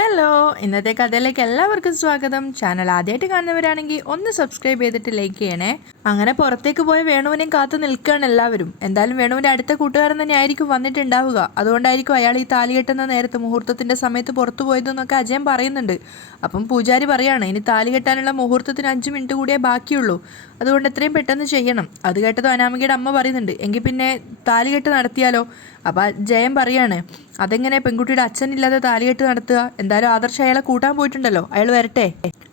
Hello, ഇന്നത്തെ കഥയിലേക്ക് എല്ലാവർക്കും സ്വാഗതം. ചാനൽ ആദ്യമായിട്ട് കാണുന്നവരാണെങ്കിൽ ഒന്ന് സബ്സ്ക്രൈബ് ചെയ്തിട്ട് ലൈക്ക് ചെയ്യണേ. അങ്ങനെ പുറത്തേക്ക് പോയ വേണുവിനെയും കാത്തു നിൽക്കുകയാണ് എല്ലാവരും. എന്തായാലും വേണുവിൻ്റെ അടുത്ത കൂട്ടുകാരൻ തന്നെ ആയിരിക്കും വന്നിട്ടുണ്ടാവുക. അതുകൊണ്ടായിരിക്കും അയാൾ ഈ താലി കെട്ടുന്ന നേരത്ത് മുഹൂർത്തത്തിൻ്റെ സമയത്ത് പുറത്തു പോയതെന്നൊക്കെ അജയൻ പറയുന്നുണ്ട്. അപ്പം പൂജാരി പറയാണ്, ഇനി താലി കെട്ടാനുള്ള മുഹൂർത്തത്തിന് 5 മിനിറ്റ് കൂടിയേ ബാക്കിയുള്ളൂ, അതുകൊണ്ട് എത്രയും പെട്ടെന്ന് ചെയ്യണം. അത് കേട്ടത് അനാമികയുടെ അമ്മ പറയുന്നുണ്ട്, എങ്കിൽ പിന്നെ താലി കെട്ട് നടത്തിയാലോ? അപ്പോൾ ജയൻ പറയാണ്, അതെങ്ങനെ പെൺകുട്ടിയുടെ അച്ഛനില്ലാതെ താലികെട്ട് നടത്തുക? എന്തായാലും ആദർശ് അയാളെ കൂട്ടാൻ പോയിട്ടുണ്ടല്ലോ, അയാൾ വരട്ടെ.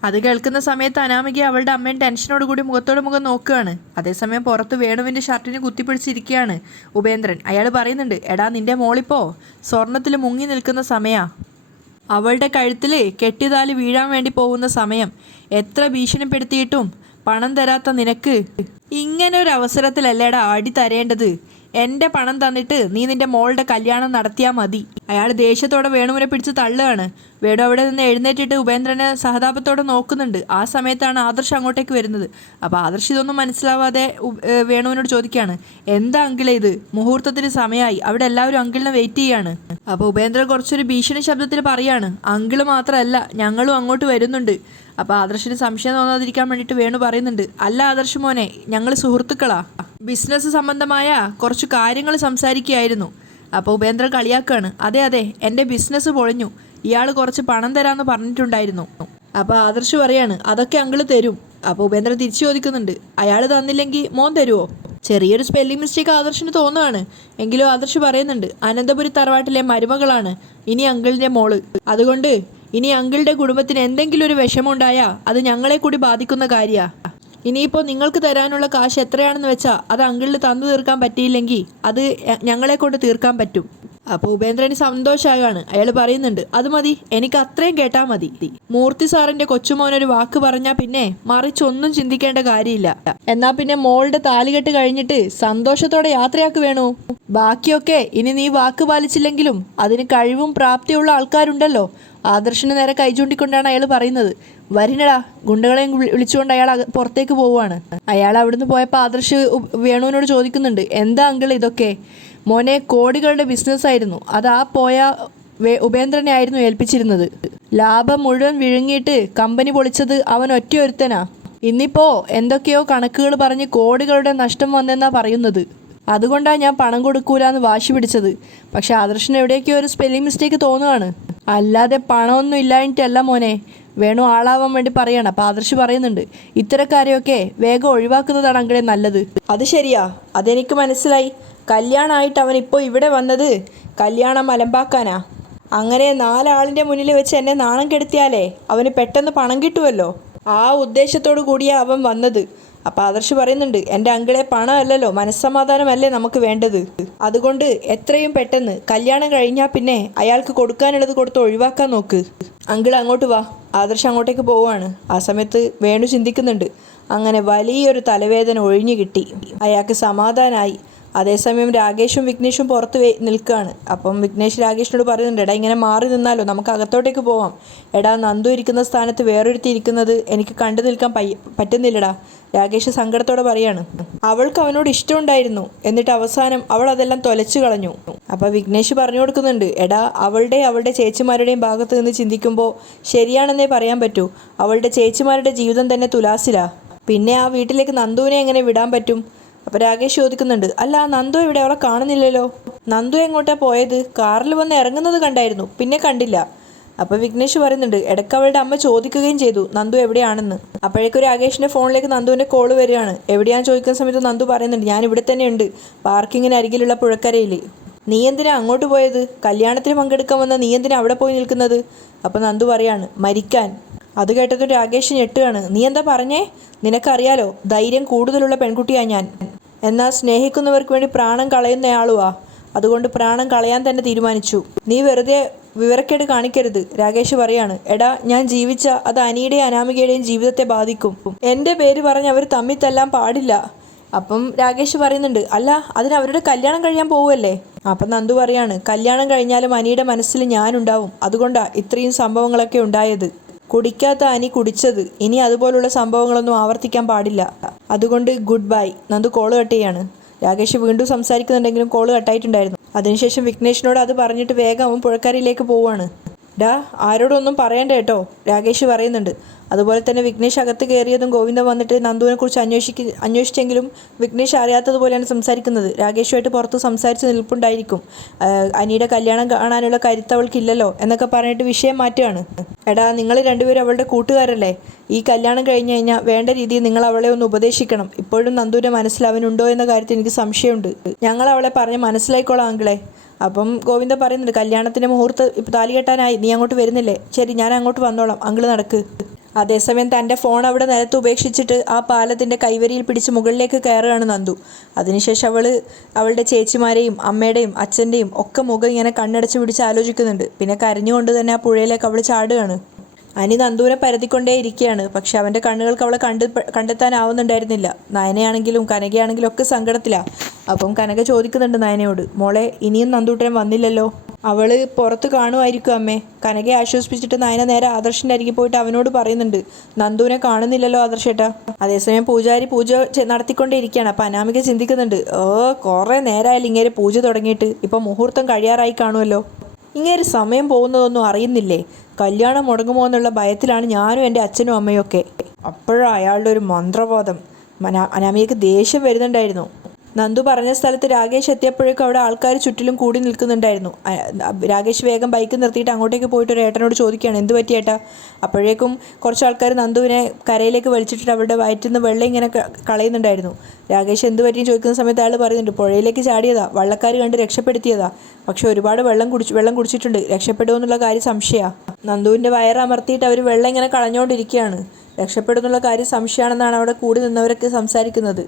അത് കേൾക്കുന്ന സമയത്ത് അനാമിക അവളുടെ അമ്മയും ടെൻഷനോട് കൂടി മുഖത്തോട് മുഖം നോക്കുകയാണ്. അതേസമയം പുറത്ത് വേണുവിൻ്റെ ഷർട്ടിന് കുത്തിപ്പിടിച്ചിരിക്കുകയാണ് ഉപേന്ദ്രൻ. അയാൾ പറയുന്നുണ്ട്, എടാ നിന്റെ മോളിപ്പോ സ്വർണത്തിൽ മുങ്ങി നിൽക്കുന്ന സമയാ, അവളുടെ കഴുത്തിൽ കെട്ടിതാലി വീഴാൻ വേണ്ടി പോകുന്ന സമയം. എത്ര ഭീഷണിപ്പെടുത്തിയിട്ടും പണം തരാത്ത നിനക്ക് ഇങ്ങനെ ഒരു അവസരത്തിലല്ലേടാ അടി തരേണ്ടത്. എൻ്റെ പണം തന്നിട്ട് നീ നിൻ്റെ മോളുടെ കല്യാണം നടത്തിയാൽ മതി. അയാൾ ദേഷ്യത്തോടെ വേണുവിനെ പിടിച്ച് തള്ളുകയാണ്. വേണു അവിടെ നിന്ന് എഴുന്നേറ്റിട്ട് ഉപേന്ദ്രനെ സഹതാപത്തോടെ നോക്കുന്നുണ്ട്. ആ സമയത്താണ് ആദർശ് അങ്ങോട്ടേക്ക് വരുന്നത്. അപ്പോൾ ആദർശ് ഇതൊന്നും മനസ്സിലാവാതെ വേണുവിനോട് ചോദിക്കുകയാണ്, എന്താ അങ്കിളെ ഇത്? മുഹൂർത്തത്തിന് സമയമായി, അവിടെ എല്ലാവരും അങ്കിളിനെ വെയിറ്റ് ചെയ്യാണ്. അപ്പോൾ ഉപേന്ദ്രൻ കുറച്ചൊരു ഭീഷണി ശബ്ദത്തിൽ പറയാണ്, അങ്കിള് മാത്രമല്ല ഞങ്ങളും അങ്ങോട്ട് വരുന്നുണ്ട്. അപ്പോൾ ആദർശിന് സംശയം തോന്നാതിരിക്കാൻ വേണ്ടിയിട്ട് വേണു പറയുന്നുണ്ട്, അല്ല ആദർശ് മോനെ, ഞങ്ങൾ സുഹൃത്തുക്കളാ, ബിസിനസ് സംബന്ധമായ കുറച്ച് കാര്യങ്ങൾ സംസാരിക്കുകയായിരുന്നു. അപ്പോൾ ഉപേന്ദ്രൻ കളിയാക്കുകയാണ്, അതെ അതെ, എൻ്റെ ബിസിനസ് പൊളിഞ്ഞു, ഇയാൾ കുറച്ച് പണം തരാമെന്ന് പറഞ്ഞിട്ടുണ്ടായിരുന്നു. അപ്പോൾ ആദർശ് പറയാണ്, അതൊക്കെ അങ്കിള് തരും. അപ്പോൾ ഉപേന്ദ്രൻ തിരിച്ചു ചോദിക്കുന്നുണ്ട്, അയാൾ തന്നില്ലെങ്കിൽ മോൻ തരുമോ? ചെറിയൊരു സ്പെല്ലിംഗ് മിസ്റ്റേക്ക് ആദർശിന് തോന്നുകയാണ്. എങ്കിലും ആദർശ് പറയുന്നുണ്ട്, അനന്തപുരി തറവാട്ടിലെ മരുമകളാണ് ഇനി അങ്കിളിൻ്റെ മോള്, അതുകൊണ്ട് ഇനി അങ്കിളുടെ കുടുംബത്തിന് എന്തെങ്കിലും ഒരു വിഷമമുണ്ടായാൽ അത് ഞങ്ങളെ കൂടി ബാധിക്കുന്ന കാര്യമാണ്. ഇനിയിപ്പോൾ നിങ്ങൾക്ക് തരാനുള്ള കാശ് എത്രയാണെന്ന് വെച്ചാൽ അത് അങ്കിളിന് തന്നു തീർക്കാൻ പറ്റിയില്ലെങ്കിൽ അത് ഞങ്ങളെ കൊണ്ട് തീർക്കാൻ പറ്റും. അപ്പോൾ ഉപേന്ദ്രന് സന്തോഷമാകാണ്. അയാൾ പറയുന്നുണ്ട്, അത് മതി, എനിക്ക് അത്രയും കേട്ടാൽ മതി. മൂർത്തി സാറിൻ്റെ കൊച്ചുമോനൊരു വാക്ക് പറഞ്ഞാൽ പിന്നെ മറിച്ചൊന്നും ചിന്തിക്കേണ്ട കാര്യമില്ല. എന്നാൽ പിന്നെ മോളുടെ താലികെട്ട് കഴിഞ്ഞിട്ട് സന്തോഷത്തോടെ യാത്രയാക്ക് വേണു. ബാക്കിയൊക്കെ ഇനി നീ വാക്ക് പാലിച്ചില്ലെങ്കിലും അതിന് കഴിവും പ്രാപ്തിയുള്ള ആൾക്കാരുണ്ടല്ലോ. ആദർശിന് നേരെ കൈ ചൂണ്ടിക്കൊണ്ടാണ് അയാൾ പറയുന്നത്. വരിനടാ, ഗുണ്ടകളെയും വിളിച്ചുകൊണ്ട് അയാൾ പുറത്തേക്ക് പോവുകയാണ്. അയാൾ അവിടുന്ന് പോയപ്പോൾ ആദർശ് വേണുവിനോട് ചോദിക്കുന്നുണ്ട്, എന്താ അങ്കിൾ ഇതൊക്കെ? മോനെ, കോടികളുടെ ബിസിനസ്സായിരുന്നു, അത് ആ പോയ ഉപേന്ദ്രനെ ആയിരുന്നു ഏൽപ്പിച്ചിരുന്നത്. ലാഭം മുഴുവൻ വിഴുങ്ങിയിട്ട് കമ്പനി പൊളിച്ചത് അവൻ ഒറ്റയൊരുത്തനാ. ഇന്നിപ്പോൾ എന്തൊക്കെയോ കണക്കുകൾ പറഞ്ഞ് കോടികളുടെ നഷ്ടം വന്നെന്നാ പറയുന്നത്. അതുകൊണ്ടാണ് ഞാൻ പണം കൊടുക്കൂലെന്ന് വാശി പിടിച്ചത്. പക്ഷെ ആദർശിന് എവിടെയൊക്കെയോ ഒരു സ്പെല്ലിംഗ് മിസ്റ്റേക്ക് തോന്നുകയാണ്. അല്ലാതെ പണമൊന്നും ഇല്ലാഞ്ഞിട്ടല്ല മോനെ, വേണു ആളാവാൻ വേണ്ടി പറയണം. അപ്പോൾ ആദർശ് പറയുന്നുണ്ട്, ഇത്തരക്കാരെയൊക്കെ വേഗം ഒഴിവാക്കുന്നതാണ് അങ്കിളെ നല്ലത്. അത് ശരിയാ, അതെനിക്ക് മനസ്സിലായി. കല്യാണമായിട്ട് അവൻ ഇപ്പോൾ ഇവിടെ വന്നത് കല്യാണം അലമ്പാക്കാനാ. അങ്ങനെ 4 ആളിൻ്റെ മുന്നിൽ വെച്ച് എന്നെ നാണം കെടുത്തിയാലേ അവന് പെട്ടെന്ന് പണം കിട്ടുമല്ലോ, ആ ഉദ്ദേശത്തോടു കൂടിയാണ് അവൻ വന്നത്. അപ്പോൾ ആദർശ് പറയുന്നുണ്ട്, എൻ്റെ അങ്കിളെ പണമല്ലല്ലോ, മനസ്സമാധാനമല്ലേ നമുക്ക് വേണ്ടത്. അതുകൊണ്ട് എത്രയും പെട്ടെന്ന് കല്യാണം കഴിഞ്ഞാൽ പിന്നെ അയാൾക്ക് കൊടുക്കാനുള്ളത് കൊടുത്ത് ഒഴിവാക്കാൻ നോക്ക്. അങ്കിൾ അങ്ങോട്ട് വാ. ആദർശ് അങ്ങോട്ടേക്ക് പോവുകയാണ്. ആ സമയത്ത് വേണു ചിന്തിക്കുന്നുണ്ട്, അങ്ങനെ വലിയൊരു തലവേദന ഒഴിഞ്ഞു കിട്ടി, അയാൾക്ക് സമാധാനമായി. അതേസമയം രാകേഷും വിഘ്നേഷും പുറത്ത് നിൽക്കുകയാണ്. അപ്പം വിഘ്നേഷ് രാകേഷിനോട് പറയുന്നുണ്ട്, എടാ ഇങ്ങനെ മാറി നിന്നാലോ, നമുക്ക് അകത്തോട്ടേക്ക് പോവാം. എടാ നന്ദു ഇരിക്കുന്ന സ്ഥാനത്ത് വേറൊരുത്തി ഇരിക്കുന്നത് എനിക്ക് കണ്ടു നിൽക്കാൻ പറ്റുന്നില്ലടാ. രാകേഷ് സങ്കടത്തോടെ പറയാണ്, അവൾക്ക് അവനോട് ഇഷ്ടമുണ്ടായിരുന്നു, എന്നിട്ട് അവസാനം അവൾ അതെല്ലാം തൊലച്ചു കളഞ്ഞു. അപ്പോൾ വിഘ്നേഷ് പറഞ്ഞു കൊടുക്കുന്നുണ്ട്, എടാ അവളുടെ ചേച്ചിമാരുടെയും ഭാഗത്ത് നിന്ന് ചിന്തിക്കുമ്പോൾ ശരിയാണെന്നേ പറയാൻ പറ്റൂ. അവളുടെ ചേച്ചിമാരുടെ ജീവിതം തന്നെ തുലാസിലാ. പിന്നെ ആ വീട്ടിലേക്ക് നന്ദുവിനെ എങ്ങനെ വിടാൻ പറ്റും? അപ്പോൾ രാകേഷ് ചോദിക്കുന്നുണ്ട്, അല്ല നന്ദു ഇവിടെ, അവളെ കാണുന്നില്ലല്ലോ. നന്ദു എങ്ങോട്ടാണ് പോയത്? കാറിൽ വന്ന് ഇറങ്ങുന്നത് കണ്ടായിരുന്നു, പിന്നെ കണ്ടില്ല. അപ്പോൾ വിഘ്നേഷ് പറയുന്നുണ്ട്, ഇടയ്ക്ക് അവളുടെ അമ്മ ചോദിക്കുകയും ചെയ്തു നന്ദു എവിടെയാണെന്ന്. അപ്പോഴേക്കും രാകേഷിൻ്റെ ഫോണിലേക്ക് നന്ദുവിൻ്റെ കോള് വരികയാണ്. എവിടെയാണെന്ന് ചോദിക്കുന്ന സമയത്ത് നന്ദു പറയുന്നുണ്ട്, ഞാൻ ഇവിടെ തന്നെ ഉണ്ട്, പാർക്കിങ്ങിന് അരികിലുള്ള പുഴക്കരയിൽ. നീ എന്തിനാ അങ്ങോട്ട് പോയത്? കല്യാണത്തിന് പങ്കെടുക്കാൻ വന്ന നീ എന്തിനാ അവിടെ പോയി നിൽക്കുന്നത്? അപ്പോൾ നന്ദു പറയാണ്, മരിക്കാൻ. അത് കേട്ടതും രാകേഷ് ഞെട്ടുകയാണ്. നീ എന്താ പറഞ്ഞേ? നിനക്കറിയാലോ, ധൈര്യം കൂടുതലുള്ള പെൺകുട്ടിയാണ് ഞാൻ. എന്നാൽ സ്നേഹിക്കുന്നവർക്ക് വേണ്ടി പ്രാണം കളയുന്നയാളുവാ. അതുകൊണ്ട് പ്രാണം കളയാൻ തന്നെ തീരുമാനിച്ചു. നീ വെറുതെ വിവരക്കേട് കാണിക്കരുത്. രാകേഷ് പറയാണ്, എടാ ഞാൻ ജീവിച്ച അത് അനിയുടെയും അനാമികയുടെയും ജീവിതത്തെ ബാധിക്കും. എൻ്റെ പേര് പറഞ്ഞ് അവർ തമ്മിൽ തല്ലാൻ പാടില്ല. അപ്പം രാകേഷ് പറയുന്നുണ്ട്, അല്ല അതിന് അവരുടെ കല്യാണം കഴിയാൻ പോവുമല്ലേ? അപ്പം നന്ദു പറയാണ്, കല്യാണം കഴിഞ്ഞാലും അനിയുടെ മനസ്സിൽ ഞാനുണ്ടാവും, അതുകൊണ്ടാണ് ഇത്രയും സംഭവങ്ങളൊക്കെ ഉണ്ടായത്. കുടിക്കാത്ത അനി കുടിച്ചത്, ഇനി അതുപോലുള്ള സംഭവങ്ങളൊന്നും ആവർത്തിക്കാൻ പാടില്ല. അതുകൊണ്ട് good bye. Nandu call cut ചെയ്യാണ്. രാകേഷ് വീണ്ടും സംസാരിക്കുന്നുണ്ടെങ്കിലും കോള് കട്ടായിട്ടുണ്ടായിരുന്നു. അതിനുശേഷം വിഘ്നേഷിനോട് അത് പറഞ്ഞിട്ട് വേഗം അവൻ പുഴക്കരയിലേക്ക് പോവുകയാണ്. ഡാ ആരോടൊന്നും പറയണ്ട കേട്ടോ, രാകേഷ് പറയുന്നുണ്ട്. അതുപോലെ തന്നെ വിഘ്നേഷ് അകത്ത് കയറിയതും ഗോവിന്ദൻ വന്നിട്ട് നന്ദുവിനെക്കുറിച്ച് അന്വേഷിച്ചെങ്കിലും വിഘ്നേഷ് അറിയാത്തതുപോലെയാണ് സംസാരിക്കുന്നത്. രാകേഷുമായിട്ട് പുറത്ത് സംസാരിച്ച് നിൽപ്പുണ്ടായിരിക്കും. അനിയുടെ കല്യാണം കാണാനുള്ള കരുത്ത് അവൾക്കില്ലല്ലോ എന്നൊക്കെ പറഞ്ഞിട്ട് വിഷയം മാറ്റുകയാണ്. എടാ നിങ്ങൾ രണ്ടുപേരും അവളുടെ കൂട്ടുകാരല്ലേ, ഈ കല്യാണം കഴിഞ്ഞ് കഴിഞ്ഞാൽ വേണ്ട രീതിയിൽ നിങ്ങൾ അവളെ ഒന്ന് ഉപദേശിക്കണം. ഇപ്പോഴും നന്ദുവിൻ്റെ മനസ്സിൽ അവനുണ്ടോ എന്ന കാര്യത്തിൽ എനിക്ക് സംശയമുണ്ട്. ഞങ്ങൾ അവളെ പറഞ്ഞ് മനസ്സിലായിക്കോളാം അങ്കിളെ. അപ്പം ഗോവിന്ദ പറയുന്നുണ്ട്, കല്യാണത്തിൻ്റെ മുഹൂർത്ത് ഇപ്പം താലി കെട്ടാനായി, നീ അങ്ങോട്ട് വരുന്നില്ലേ? ശരി, ഞാൻ അങ്ങോട്ട് വന്നോളാം, അങ്കിള് നടക്ക്. അതേസമയം തൻ്റെ ഫോൺ അവിടെ നിലത്ത് ഉപേക്ഷിച്ചിട്ട് ആ പാലത്തിൻ്റെ കൈവരിയിൽ പിടിച്ച് മുകളിലേക്ക് കയറുകയാണ് നന്ദു. അതിനുശേഷം അവളുടെ ചേച്ചിമാരെയും അമ്മയുടെയും അച്ഛൻ്റെയും ഒക്കെ മുഖം ഇങ്ങനെ കണ്ണടച്ച് പിടിച്ച് ആലോചിക്കുന്നുണ്ട്. പിന്നെ കരഞ്ഞുകൊണ്ട് തന്നെ ആ പുഴയിലേക്ക് അവൾ ചാടുകയാണ്. അനി നന്ദുവിനെ പരതിക്കൊണ്ടേ ഇരിക്കുകയാണ്. പക്ഷെ അവൻ്റെ കണ്ണുകൾക്ക് അവളെ കണ്ടെത്താനാവുന്നുണ്ടായിരുന്നില്ല. നയനയാണെങ്കിലും കനകയാണെങ്കിലും ഒക്കെ സങ്കടത്തിലാണ്. അപ്പം കനക ചോദിക്കുന്നുണ്ട് നയനയോട്, മോളെ ഇനിയും നന്ദൂട്ടൻ വന്നില്ലല്ലോ, അവൾ പുറത്ത് കാണുമായിരിക്കും അമ്മേ. കനകയെ ആശ്വസിപ്പിച്ചിട്ട് നയന നേരെ ആദർശിൻ്റെ അരികെ പോയിട്ട് അവനോട് പറയുന്നുണ്ട്, നന്ദുവിനെ കാണുന്നില്ലല്ലോ ആദർശേട്ടാ. അതേസമയം പൂജാരി പൂജ നടത്തിക്കൊണ്ടേയിരിക്കുകയാണ്. അപ്പം അനാമിക ചിന്തിക്കുന്നുണ്ട്, കുറേ നേരമായാലും ഇങ്ങനെ പൂജ തുടങ്ങിയിട്ട്, ഇപ്പം മുഹൂർത്തം കഴിയാറായി കാണുമല്ലോ. ഇങ്ങനെ സമയം പോകുന്നതൊന്നും അറിയുന്നില്ലേ? കല്യാണം മുടങ്ങുമോ എന്നുള്ള ഭയത്തിലാണ് ഞാനും എൻ്റെ അച്ഛനും അമ്മയും ഒക്കെ. അപ്പോഴാണ് അയാളുടെ ഒരു മന്ത്രബോധം. അനാമികയ്ക്ക് ദേഷ്യം വരുന്നുണ്ടായിരുന്നു. നന്ദു പറഞ്ഞ സ്ഥലത്ത് രാകേഷ് എത്തിയപ്പോഴേക്കും അവിടെ ആൾക്കാർ ചുറ്റിലും കൂടി നിൽക്കുന്നുണ്ടായിരുന്നു. രാകേഷ് വേഗം ബൈക്ക് നിർത്തിയിട്ട് അങ്ങോട്ടേക്ക് പോയിട്ട് ഒരു ഏട്ടനോട് ചോദിക്കുകയാണ്, എന്ത് പറ്റി ഏട്ടാ? അപ്പോഴേക്കും കുറച്ച് ആൾക്കാർ നന്ദുവിനെ കരയിലേക്ക് വലിച്ചിട്ട് അവരുടെ വയറ്റിൽ നിന്ന് വെള്ളം ഇങ്ങനെ കളയുന്നുണ്ടായിരുന്നു. രാകേഷ് എന്ത് പറ്റിയും ചോദിക്കുന്ന സമയത്ത് അയാൾ പറയുന്നുണ്ട്, പുഴയിലേക്ക് ചാടിയതാ, വള്ളക്കാർ കണ്ട് രക്ഷപ്പെടുത്തിയതാ. പക്ഷെ ഒരുപാട് വെള്ളം കുടിച്ചിട്ടുണ്ട്, രക്ഷപ്പെടുമെന്നുള്ള കാര്യം സംശയമാണ്. നന്ദുവിൻ്റെ വയറമർത്തിയിട്ട് അവർ വെള്ളം ഇങ്ങനെ കളഞ്ഞുകൊണ്ടിരിക്കുകയാണ്. രക്ഷപ്പെടുന്നുള്ള കാര്യം സംശയമാണെന്നാണ് അവിടെ കൂടി നിന്നവരൊക്കെ സംസാരിക്കുന്നത്.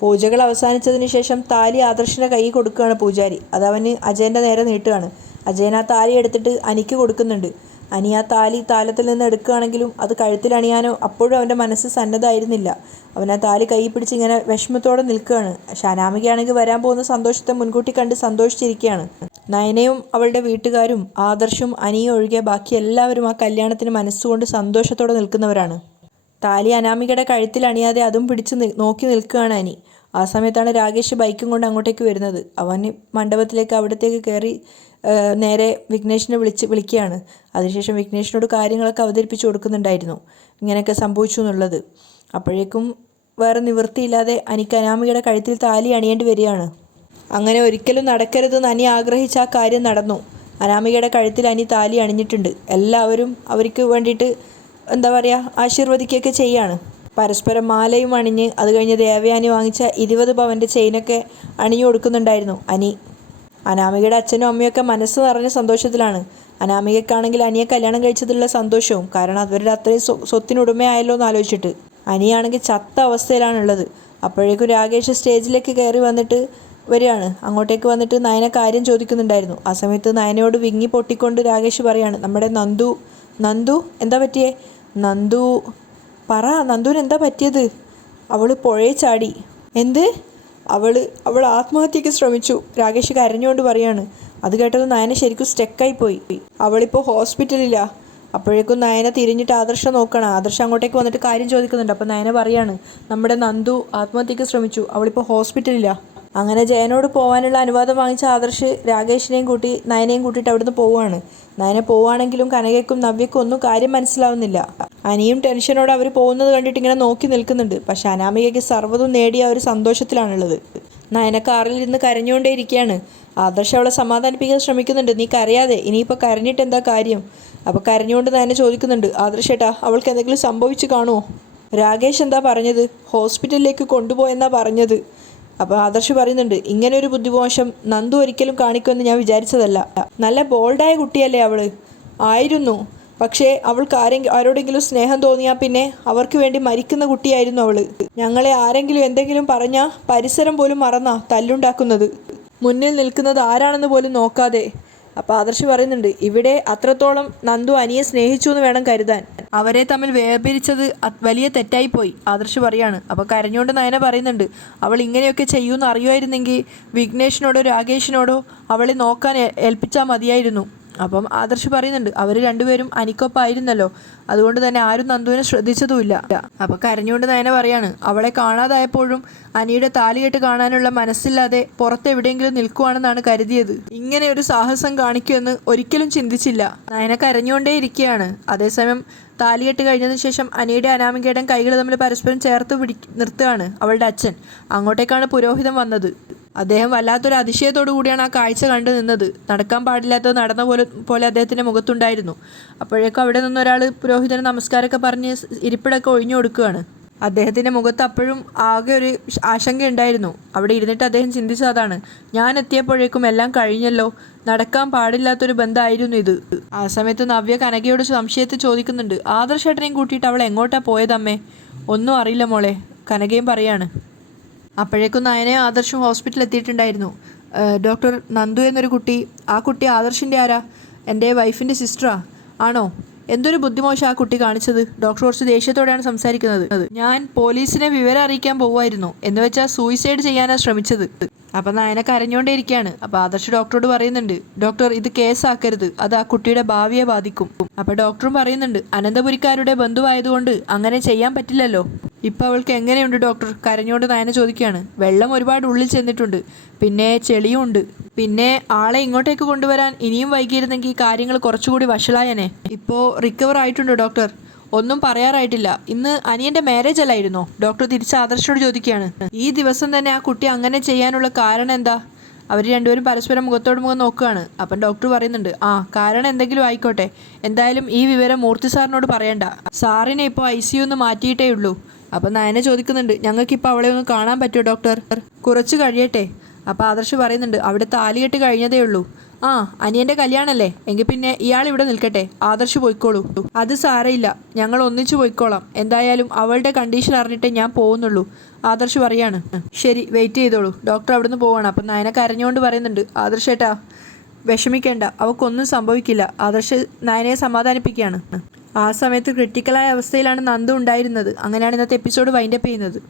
പൂജകൾ അവസാനിച്ചതിന് ശേഷം താലി ആദർശിൻ്റെ കൈ കൊടുക്കുകയാണ് പൂജാരി. അതവന് അജയൻ്റെ നേരെ നീട്ടുകയാണ്. അജയൻ ആ താലി എടുത്തിട്ട് അനിക്ക് കൊടുക്കുന്നുണ്ട്. അനി ആ താലത്തിൽ നിന്ന് എടുക്കുകയാണെങ്കിലും അത് കഴുത്തിൽ അണിയാനോ അപ്പോഴും അവൻ്റെ മനസ്സ് സന്നദ്ധമായിരുന്നില്ല. അവൻ ആ താലി കൈ പിടിച്ച് ഇങ്ങനെ വിഷമത്തോടെ നിൽക്കുകയാണ്. അനാമികയാണെങ്കിൽ വരാൻ പോകുന്ന സന്തോഷത്തെ മുൻകൂട്ടി കണ്ട് സന്തോഷിച്ചിരിക്കുകയാണ്. നയനയും അവളുടെ വീട്ടുകാരും ആദർശും അനിയും ഒഴികെ ബാക്കി എല്ലാവരും ആ കല്യാണത്തിന് മനസ്സുകൊണ്ട് സന്തോഷത്തോടെ നിൽക്കുന്നവരാണ്. താലി അനാമികയുടെ കഴുത്തിൽ അണിയാതെ അതും പിടിച്ച് നോക്കി നിൽക്കുകയാണ് അനി. ആ സമയത്താണ് രാകേഷ് ബൈക്കും കൊണ്ട് അങ്ങോട്ടേക്ക് വരുന്നത്. അവൻ മണ്ഡപത്തിലേക്ക് അവിടത്തേക്ക് കയറി നേരെ വിഘ്നേഷിനെ വിളിക്കുകയാണ്. അതിനുശേഷം വിഘ്നേഷിനോട് കാര്യങ്ങളൊക്കെ അവതരിപ്പിച്ച് കൊടുക്കുന്നുണ്ടായിരുന്നു, ഇങ്ങനെയൊക്കെ സംഭവിച്ചു എന്നുള്ളത്. അപ്പോഴേക്കും വേറെ നിവൃത്തിയില്ലാതെ അനിക്ക് അനാമികയുടെ കഴുത്തിൽ താലി അണിയേണ്ടി വരികയാണ്. അങ്ങനെ ഒരിക്കലും നടക്കരുതെന്ന് അനി ആഗ്രഹിച്ച ആ കാര്യം നടന്നു. അനാമികയുടെ കഴുത്തിൽ അനി താലി അണിഞ്ഞിട്ടുണ്ട്. എല്ലാവരും അവർക്ക് വേണ്ടിയിട്ട് എന്താ പറയുക, ആശീർവദിക്കുകയൊക്കെ ചെയ്യാണ്. പരസ്പരം മാലയും അണിഞ്ഞ് അത് കഴിഞ്ഞ് ദേവയാനി വാങ്ങിച്ച 20 പവൻ്റെ ചെയിനൊക്കെ അണിഞ്ഞു കൊടുക്കുന്നുണ്ടായിരുന്നു അനി. അനാമികയുടെ അച്ഛനും അമ്മയൊക്കെ മനസ്സ് നിറഞ്ഞ സന്തോഷത്തിലാണ്. അനാമികയ്ക്കാണെങ്കിൽ അനിയെ കല്യാണം കഴിച്ചതിലുള്ള സന്തോഷവും, കാരണം അവരുടെ അത്രയും സ്വത്തിനുടമയായല്ലോ എന്ന് ആലോചിച്ചിട്ട്. അനിയാണെങ്കിൽ ചത്ത അവസ്ഥയിലാണുള്ളത്. അപ്പോഴേക്കും രാകേഷ് സ്റ്റേജിലേക്ക് കയറി വരികയാണ്. അങ്ങോട്ടേക്ക് വന്നിട്ട് നയന കാര്യം ചോദിക്കുന്നുണ്ടായിരുന്നു. ആ സമയത്ത് നയനയോട് വിങ്ങി പൊട്ടിക്കൊണ്ട് രാകേഷ് പറയാണ്, നമ്മുടെ നന്ദു എന്താ പറ്റിയേ? നന്ദുവിന് എന്താ പറ്റിയത്? അവൾ പുഴയിൽ ചാടി. എന്ത്? അവൾ ആത്മഹത്യക്ക് ശ്രമിച്ചു. രാകേഷ് കരഞ്ഞുകൊണ്ട് പറയാണ്. അത് കേട്ടത് നയന ശരിക്കും സ്റ്റക്കായി പോയി. അവളിപ്പോൾ ഹോസ്പിറ്റലിലാണ്. അപ്പോഴേക്കും നയന തിരിഞ്ഞിട്ട് ആദർശം നോക്കണം. ആദർശം അങ്ങോട്ടേക്ക് വന്നിട്ട് കാര്യം ചോദിക്കുന്നുണ്ട്. അപ്പോൾ നയന പറയാണ്, നമ്മുടെ നന്ദു ആത്മഹത്യക്ക് ശ്രമിച്ചു, അവളിപ്പോൾ ഹോസ്പിറ്റലിലാണ്. അങ്ങനെ ജയനോട് പോകാനുള്ള അനുവാദം വാങ്ങിച്ച ആദർശ് രാകേഷിനെയും കൂട്ടി നയനയും കൂട്ടിയിട്ട് അവിടുന്ന് പോവുകയാണ്. നയന പോവുകയാണെങ്കിലും കനകയ്ക്കും നവ്യക്കും ഒന്നും കാര്യം മനസ്സിലാവുന്നില്ല. അനിയും ടെൻഷനോടെ അവർ പോകുന്നത് കണ്ടിട്ട് ഇങ്ങനെ നോക്കി നിൽക്കുന്നുണ്ട്. പക്ഷെ അനാമികയ്ക്ക് സർവ്വതും നേടിയ ഒരു സന്തോഷത്തിലാണുള്ളത്. നയന കാറിൽ ഇരുന്ന് കരഞ്ഞുകൊണ്ടേയിരിക്കുകയാണ്. ആദർശ് അവളെ സമാധാനിപ്പിക്കാൻ ശ്രമിക്കുന്നുണ്ട്. നീ കരയാതെ, ഇനിയിപ്പോൾ കരഞ്ഞിട്ട് എന്താ കാര്യം? അപ്പോൾ കരഞ്ഞുകൊണ്ട് നയന ചോദിക്കുന്നുണ്ട്, ആദർശേട്ടാ അവൾക്ക് എന്തെങ്കിലും സംഭവിച്ചു കാണുമോ? രാകേഷ് എന്താ പറഞ്ഞത്? ഹോസ്പിറ്റലിലേക്ക് കൊണ്ടുപോയെന്നാ പറഞ്ഞത്. അപ്പോൾ ആദർശ് പറയുന്നുണ്ട്, ഇങ്ങനെ ഒരു ബുദ്ധിമോശം നന്ദു ഒരിക്കലും കാണിക്കുമെന്ന് ഞാൻ വിചാരിച്ചതല്ല. നല്ല ബോൾഡായ കുട്ടിയല്ലേ അവൾ? ആയിരുന്നു. പക്ഷേ അവൾക്ക് ആരോടെങ്കിലും സ്നേഹം തോന്നിയാൽ പിന്നെ അവർക്ക് വേണ്ടി മരിക്കുന്ന കുട്ടിയായിരുന്നു അവൾ. ഞങ്ങളെ ആരെങ്കിലും എന്തെങ്കിലും പറഞ്ഞാൽ പരിസരം പോലും മറന്നാ തല്ലുണ്ടാക്കുന്നത്. മുന്നിൽ നിൽക്കുന്നത് ആരാണെന്ന് പോലും നോക്കാതെ. അപ്പോൾ ആദർശ് പറയുന്നുണ്ട്, ഇവിടെ അത്രത്തോളം നന്ദു അനിയെ സ്നേഹിച്ചു എന്ന് വേണം കരുതാൻ. അവരെ തമ്മിൽ വേർപിരിച്ചത് വലിയ തെറ്റായിപ്പോയി. ആദർശ് പറയാണ്. അപ്പോൾ കരഞ്ഞുകൊണ്ട് നയന പറയുന്നുണ്ട്, അവൾ ഇങ്ങനെയൊക്കെ ചെയ്യുമെന്ന് അറിയുമായിരുന്നെങ്കിൽ വിഘ്നേഷിനോടോ രാകേഷിനോടോ അവളെ നോക്കാൻ ഏൽപ്പിച്ചാൽ മതിയായിരുന്നു. അപ്പം ആദർശ് പറയുന്നുണ്ട് അവർ രണ്ടുപേരും അനിക്കൊപ്പായിരുന്നല്ലോ, അതുകൊണ്ട് തന്നെ ആരും നന്ദുവിനെ ശ്രദ്ധിച്ചതുമില്ല. അപ്പോൾ കരഞ്ഞുകൊണ്ട് നയന പറയാണ്, അവളെ കാണാതായപ്പോഴും അനിയുടെ താലികെട്ട് കാണാനുള്ള മനസ്സില്ലാതെ പുറത്തെവിടെയെങ്കിലും നിൽക്കുവാണെന്നാണ് കരുതിയത്. ഇങ്ങനെ ഒരു സാഹസം കാണിക്കുമെന്ന് ഒരിക്കലും ചിന്തിച്ചില്ല. നയന കരഞ്ഞുകൊണ്ടേ ഇരിക്കുകയാണ്. അതേസമയം താലികെട്ട് കഴിഞ്ഞതിന് ശേഷം അനിയുടെ അനാമികയുടെ കൈകൾ തമ്മിൽ പരസ്പരം ചേർത്ത് നിർത്തുകയാണ് അവളുടെ അച്ഛൻ. അങ്ങോട്ടേക്കാണ് പുരോഹിതൻ വന്നത്. അദ്ദേഹം വല്ലാത്തൊരു അതിശയത്തോടു കൂടിയാണ് ആ കാഴ്ച കണ്ടു നിന്നത്. നടക്കാൻ പാടില്ലാത്തത് നടന്ന പോലെ അദ്ദേഹത്തിൻ്റെ മുഖത്തുണ്ടായിരുന്നു. അപ്പോഴേക്കും അവിടെ നിന്നൊരാൾ പുരോഹിതന് നമസ്കാരമൊക്കെ പറഞ്ഞ് ഇരിപ്പിടമൊക്കെ ഒഴിഞ്ഞു കൊടുക്കുകയാണ്. അദ്ദേഹത്തിൻ്റെ മുഖത്ത് അപ്പോഴും ആകെ ഒരു ആശങ്കയുണ്ടായിരുന്നു. അവിടെ ഇരുന്നിട്ട് അദ്ദേഹം ചിന്തിച്ചത് അതാണ്, ഞാൻ എത്തിയപ്പോഴേക്കും എല്ലാം കഴിഞ്ഞല്ലോ, നടക്കാൻ പാടില്ലാത്തൊരു ബന്ധമായിരുന്നു ഇത്. ആ സമയത്ത് നവ്യ കനകയോട് സംശയത്തിൽ ചോദിക്കുന്നുണ്ട്, ആദർശേട്ടനെയും കൂട്ടിയിട്ട് അവൾ എങ്ങോട്ടാണ് പോയതമ്മേ? ഒന്നും അറിയില്ല മോളെ, കനകയും പറയാണ്. അപ്പോഴേക്കും നയനയും ആദർശും ഹോസ്പിറ്റലിൽ എത്തിയിട്ടുണ്ടായിരുന്നു. ഡോക്ടർ, നന്ദു എന്നൊരു കുട്ടി, ആ കുട്ടി ആദർശിൻ്റെ ആരാ? എൻ്റെ വൈഫിൻ്റെ സിസ്റ്ററാ? ആണോ? എന്തൊരു ബുദ്ധിമോശം ആ കുട്ടി കാണിച്ചത്. ഡോക്ടർ കുറച്ച് ദേഷ്യത്തോടെയാണ് സംസാരിക്കുന്നത്. ഞാൻ പോലീസിനെ വിവരം അറിയിക്കാൻ പോവുമായിരുന്നു, എന്ന് വെച്ചാൽ സൂയിസൈഡ് ചെയ്യാനാണ് ശ്രമിച്ചത്. അപ്പം നയന കരഞ്ഞുകൊണ്ടേ ഇരിക്കുകയാണ്. അപ്പോൾ ആദർശ് ഡോക്ടറോട് പറയുന്നുണ്ട്, ഡോക്ടർ ഇത് കേസാക്കരുത്, അത് ആ കുട്ടിയുടെ ഭാവിയെ ബാധിക്കും. അപ്പോൾ ഡോക്ടറും പറയുന്നുണ്ട്, അനന്തപുരിക്കാരുടെ ബന്ധുവായതുകൊണ്ട് അങ്ങനെ ചെയ്യാൻ പറ്റില്ലല്ലോ. ഇപ്പം അവൾക്ക് എങ്ങനെയുണ്ട് ഡോക്ടർ? കരഞ്ഞുകൊണ്ട് നയന ചോദിക്കുകയാണ്. വെള്ളം ഒരുപാട് ഉള്ളിൽ ചെന്നിട്ടുണ്ട്, പിന്നെ ചെളിയും ഉണ്ട്. പിന്നെ ആളെ ഇങ്ങോട്ടേക്ക് കൊണ്ടുവരാൻ ഇനിയും വൈകിയിരുന്നെങ്കിൽ കാര്യങ്ങൾ കുറച്ചുകൂടി വഷളായനെ. ഇപ്പോൾ റിക്കവർ ആയിട്ടുണ്ട് ഡോക്ടർ, ഒന്നും പറയാറായിട്ടില്ല. ഇന്ന് അനിയൻ്റെ മാരേജ് അല്ലായിരുന്നോ? ഡോക്ടർ തിരിച്ച് ആദർശനോട് ചോദിക്കുകയാണ്. ഈ ദിവസം തന്നെ ആ കുട്ടി അങ്ങനെ ചെയ്യാനുള്ള കാരണം എന്താ? അവർ രണ്ടുപേരും പരസ്പരം മുഖത്തോട് മുഖം നോക്കുകയാണ്. അപ്പം ഡോക്ടർ പറയുന്നുണ്ട്, കാരണം എന്തെങ്കിലും ആയിക്കോട്ടെ, എന്തായാലും ഈ വിവരം മൂർത്തി സാറിനോട് പറയണ്ട. സാറിനെ ഇപ്പോൾ ICU മാറ്റിയിട്ടേ ഉള്ളൂ. അപ്പം നയന ചോദിക്കുന്നുണ്ട്, ഞങ്ങൾക്കിപ്പോൾ അവളെ ഒന്ന് കാണാൻ പറ്റുമോ ഡോക്ടർ? കുറച്ച് കഴിയട്ടെ. അപ്പോൾ ആദർശ് പറയുന്നുണ്ട്, അവിടെ താലികെട്ട് കഴിഞ്ഞതേ ഉള്ളൂ. അനിയൻ്റെ കല്യാണമല്ലേ, എങ്കിൽ പിന്നെ ഇയാൾ ഇവിടെ നിൽക്കട്ടെ, ആദർശ് പോയിക്കോളൂ. അത് സാരയില്ല, ഞങ്ങൾ ഒന്നിച്ചു പോയിക്കോളാം. എന്തായാലും അവളുടെ കണ്ടീഷൻ അറിഞ്ഞിട്ടേ ഞാൻ പോകുന്നുള്ളൂ, ആദർശ് പറയാണ്. ശരി, വെയിറ്റ് ചെയ്തോളൂ. ഡോക്ടർ അവിടുന്ന് പോവാണ്. അപ്പം നയന കരഞ്ഞുകൊണ്ട് പറയുന്നുണ്ട്, ആദർശേട്ടാ വിഷമിക്കേണ്ട, അവൾക്കൊന്നും സംഭവിക്കില്ല. ആദർശ് നയനയെ സമാധാനിപ്പിക്കുകയാണ്. ആ സമയത്ത് ക്രിട്ടിക്കലായ അവസ്ഥയിലാണ് നന്ദു ഉണ്ടായിരുന്നത്. അങ്ങനെയാണ് ഇന്നത്തെ എപ്പിസോഡ് വൈൻഡപ്പ് ചെയ്യുന്നത്.